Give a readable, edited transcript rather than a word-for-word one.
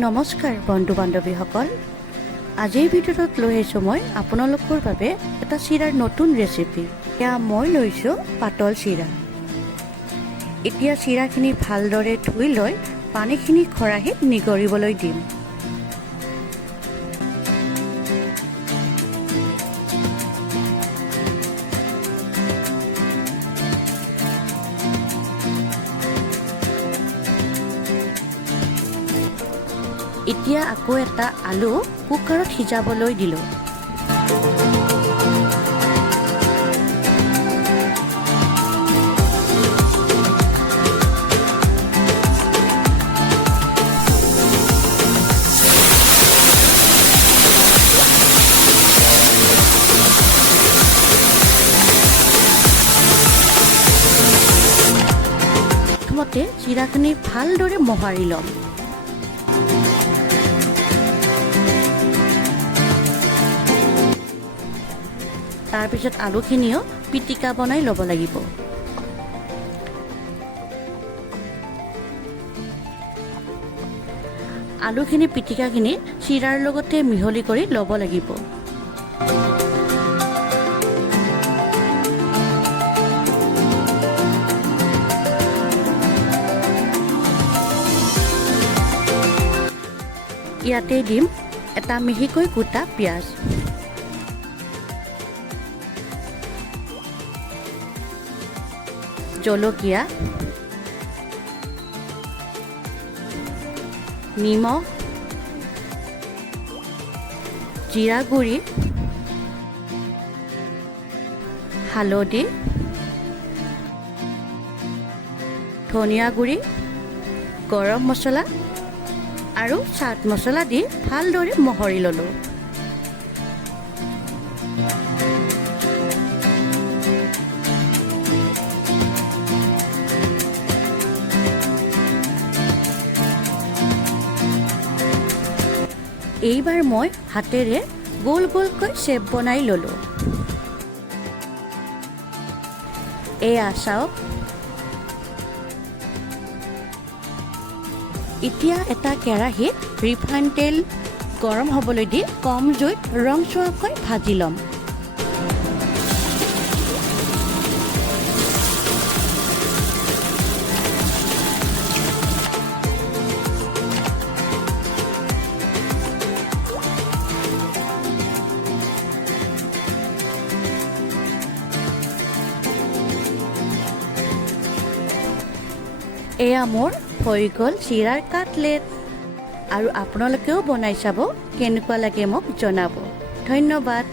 নমস্কাৰ বন্ধু বান্ধৱীসকল, আজিৰ ভিডিঅ'ত লৈ আহিছোঁ মই আপোনালোকৰ বাবে এটা চিৰাৰ নতুন ৰেচিপি। এয়া মই লৈছোঁ পাতল চিৰা। এতিয়া চিৰাখিনি ভালদৰে ধুই লৈ পানীখিনি খৰাহীত নিগৰিবলৈ দিম। এতিয়া আকৌ এটা আলু কুকাৰত সিজাবলৈ দিলোঁ। প্ৰথমতে চিৰাখিনি ভালদৰে মোহাৰি ল'ম। তাৰপিছত আলুখিনিও পিটিকা বনাই ল'ব লাগিব। আলুখিনি পিটিকাখিনি চিৰাৰ লগতে মিহলি কৰি ল'ব লাগিব। ইয়াতে দিম এটা মিহিকৈ কুটা পিঁয়াজ। জলকীয়া, নিমখ, জিৰা গুড়ি, হালধি, ধনিয়া গুড়ি, গৰম মছলা আৰু চাট মছলা দি ভালদৰে মোহাৰি ল'লোঁ। এইবাৰ মই হাতেৰে গোল গোলকৈ শ্বেপ বনাই ল'লোঁ। এয়া চাওক। এতিয়া এটা কেৰাহীত ৰিফাইন তেল গৰম হ'বলৈ দি কম জুইত ৰংচোৱাকৈ ভাজি ল'ম। এয়া মোৰ হৈ গ'ল চিৰাৰ কাটলেট। আৰু আপোনালোকেও বনাই চাব, কেনেকুৱা লাগে মোক জনাব। ধন্যবাদ।